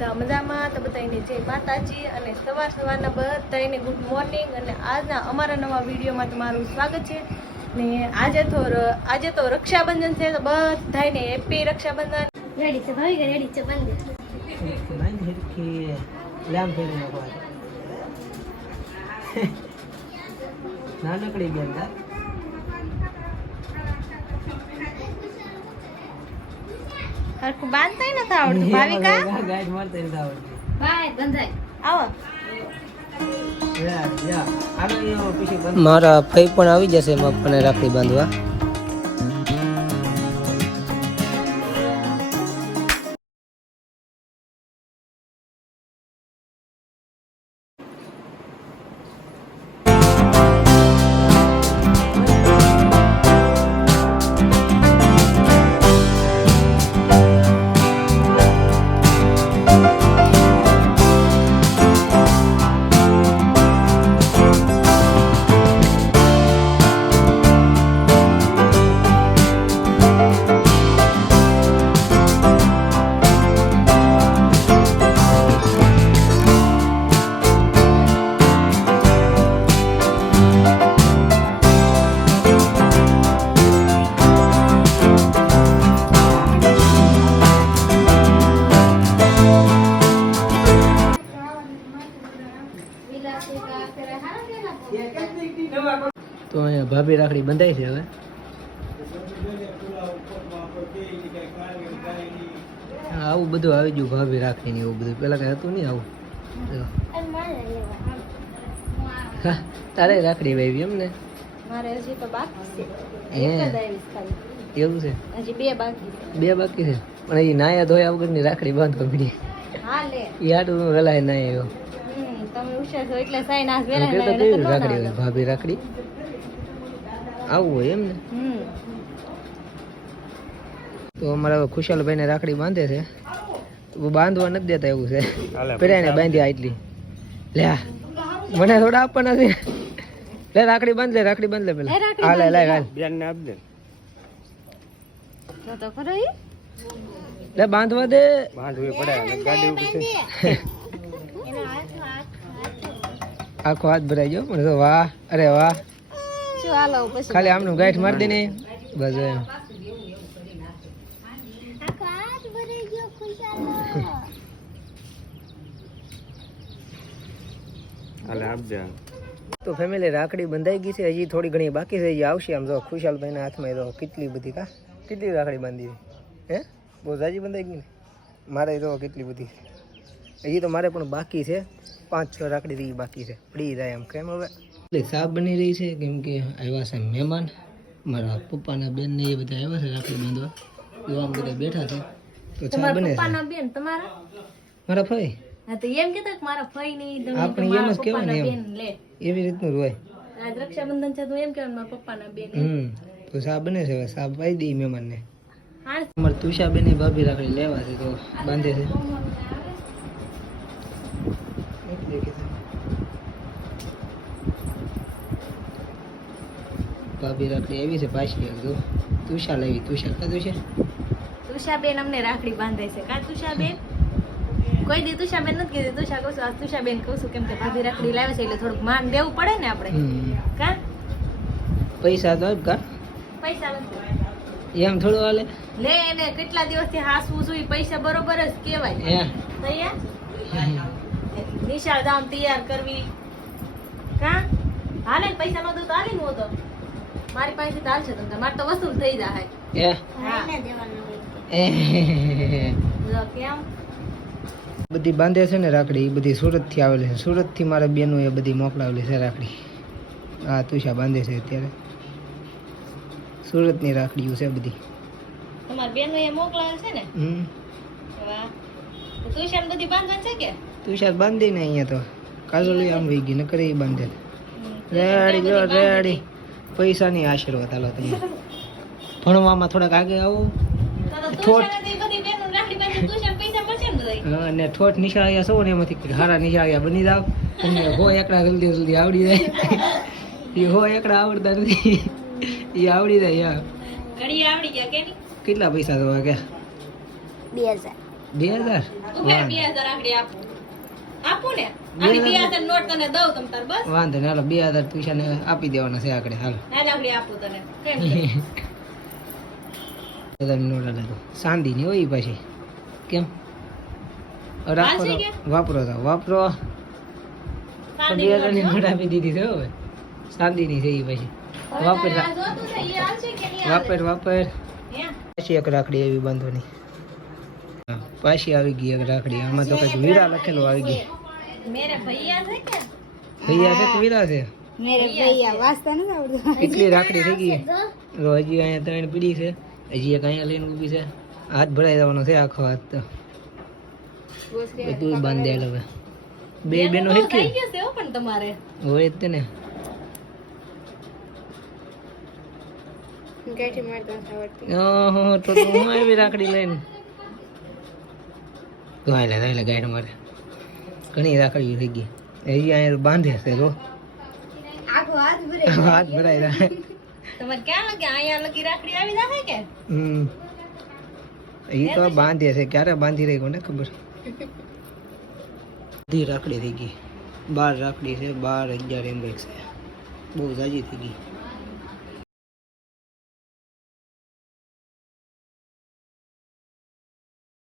બધા મજામાં? તો બધાને જય માતાજી અને સવાર સવારના બધાને ગુડ મોર્નિંગ અને આજના અમારા નવા વિડીયોમાં તમારું સ્વાગત છે. ને આજે તો આજે તો રક્ષાબંધન છે તો બધાને હેપી રક્ષાબંધન. રેડી છે ભાઈ રેડી છે બંધ. નાનકડી બેન હરખું બાંધતાય નથી આવડતું ભાવિકા? ગાઈડ મળતા નથી આવડતું. ભાઈ બંધાય. આવો. મારા ભાઈ પણ આવી જશે મપ્પાને રાખડી બાંધવા. તો અહીંયા ભાભી રાખડી બંધાઈ છે હવે. હા, આવું બધું આવી ગયું ભાભી રાખડી ને એવું બધું. પેલા કઈ હતું નહીં આવું. હા, તારે રાખડી વાવી એમ ને મારે હજી તો બાકી છે. હે. એવું છે? હજી બે બાકી છે. બે બાકી છે? પણ એ નાયા ધોયા વગરની રાખડી બાંધવા પડી. હા લે. એ આડું વેલાય નાય આવ્યો. છો એટલે વેલા ન રાખડી હોય ભાભી રાખડી? આવું હોય એમ ને? તો અમારા ખુશાલભાઈ ને રાખડી બાંધે છે. બાંધવા નથી દેતા એવું છે. પેલા બાંધ્યા એટલી લે મને થોડા આપવાના છે. લે રાખડી બાંધ લે રાખડી બાંધ લે પેલા. હા લે લે બાંધ હાલ. જો તો ખરો ઈ? લે બાંધવા દે. આખો હાથ ભરાઈ ગયો. મને તો વાહ અરે વાહ. શું હાલો પછી ખાલી આમનું ગાંઠ મારી દે ને બસ એમ. તો ફેમિલી રાખડી બંધાઈ ગઈ છે હજી થોડી ઘણી બાકી છે હજી આવશે આમ જો ખુશાલભાઈના હાથમાં એ તો કેટલી બધી કા? કેટલી રાખડી બાંધી હે? બહુ જાજી બંધાઈ ગઈ ને? મારે તો કેટલી બધી હજી તો મારે પણ બાકી છે. પાંચ છ રાખડી રહી બાકી છે. પડી જાય એમ કેમ હવે? એટલે સાફ બની રહી છે કેમ કે આવ્યા છે મહેમાન. મારા પપ્પાના બેન ને એ બધા આવ્યા છે રાખડી બાંધવા. એવા આમ બધા બેઠા છે. તો ચા બને છે. બેન તમારા? મારા ભાઈ હા તો એમ કેતા કે મારા ફઈ ની આપણે એમ જ કહેવાય ને એમ. એવી રીતનું હોય. આજ રક્ષાબંધન છે તો એમ કહેવાનું મારા પપ્પાના બેન હમ તો સા બને છે હવે. સા ભાઈ દઈ મહેમાનને. હા. અમારે તુષાબેનની ભાભી રાખડી લેવા છે તો બાંધે છે. ભાભી રાખડી આવી છે પાછી જો તુષા લેવી તુષા કા તુષા તુષાબેન અમને રાખડી બાંધે છે કા તુષાબેન કોઈ દી તુષાબેન નથી કીધું તુષા કહું છું આ તુષાબેન કહું છું કેમ કે ભાભી રાખડી લાવે છે એટલે થોડુંક માન દેવું પડે ને આપણે કા પૈસા તો કા પૈસા એમ થોડું હાલે લે એને કેટલા દિવસથી હાસવું છું પૈસા બરોબર જ કહેવાય. તૈયાર? નિશાળ જામ તૈયાર કરવી. કા? હાલે પૈસા નો તો હાલે ને હું તો મારી પાસે તો હાલશે તમને. મારે તો વસૂલ થઈ જાય હા. કેમ? બધી બાંધે છે ને રાખડી એ બધી સુરતથી આવેલી છે. સુરતથી મારા બેનો એ બધી મોકલાવેલી છે રાખડી. હા તુષા બાંધે છે અત્યારે. સુરતની રાખડીઓ છે બધી. તમારી બેનો એ મોકલાવે છે ને? હમ. વાહ. તુષા બધી બાંધવા છે કે? તુષાર બાંધી ને અહીંયા તો. કાજોલી આમ વહી ગઈ ન કરે બાંધે. હમ. રેડી જો બધી બાંધી રેડી પૈસાની આશીર્વાદ હાલો તમે. ભણવામાં થોડાક આગે આવો. તો તો ઠોઠ. તો બધી બાંધે ને? હા, અને ઠોઠ નિશાળ્યા છો ને એમાંથી હારા સારા નિશાળિયા બની જાવ તમને હો એકડા જલ્દી જલ્દી આવડી જાય. એ હો એકડા આવડતા નથી. એ આવડી જાય નહીં? કેટલા પૈસા તો કે બે હજાર. બે હજાર? બે હજાર આપું આપું ને આની બે હજાર નોટ તને દઉં તમ તાર બસ? વાંધો નહીં હાલો બે હજાર પૈસા ને આપી દેવાના છે આકડે હાલો. આ રાખડી આપું તને. કેમ ની હોય પછી. કેમ? વાપરો તો વાપરો. બે હજારની નોટ આપી દીધી છે હવે ચાંદી ની છે પાછી. વાપર? વાપર વાપર. હે? એક રાખડી એવી બાંધવાની. પાછી આવી ગઈ એક રાખડી. આમાં તો કંઈક વીરા લખેલું આવી ગઈ મેરે ભૈયા છે કે? ભૈયા છે કે વીરા છે? મેરે ભૈયા વાસ્તા નથી આવડતું. કેટલી રાખડી થઈ ગઈ? જો હજી અહીંયા ત્રણ પીડી છે. હજી એક અહીંયા લઈને ઊભી છે. હાથ ભરાઈ જવાનો છે આખો હાથ તો. બધું બાંધેલ હવે. બે બેનો બહુ થઈ હેરકી ગયું છે હો પણ તમારે. હોય જ તે ને. ગાંઠી મારતા આવડતી. ઓહો તો તો હું આવી રાખડી લઈને? તો હાલે હાલે ગાઈડ મારે. ઘણી રાખડી થઈ ગઈ. હજી અહીંયા બાંધે છે તો આખો હાથ ભરે. હાથ ભરાઈ જાય તમારે ક્યાં લગે? અહીંયા લગી રાખડી આવી જાય કે? હમ. એ તો બાંધે છે. ક્યારે બાંધી રહી કોને ખબર? બધી રાખડી થઈ ગઈ. બાર રાખડી છે બાર અગિયાર એમ કંઈક છે. બહુ જાજી થઈ ગઈ.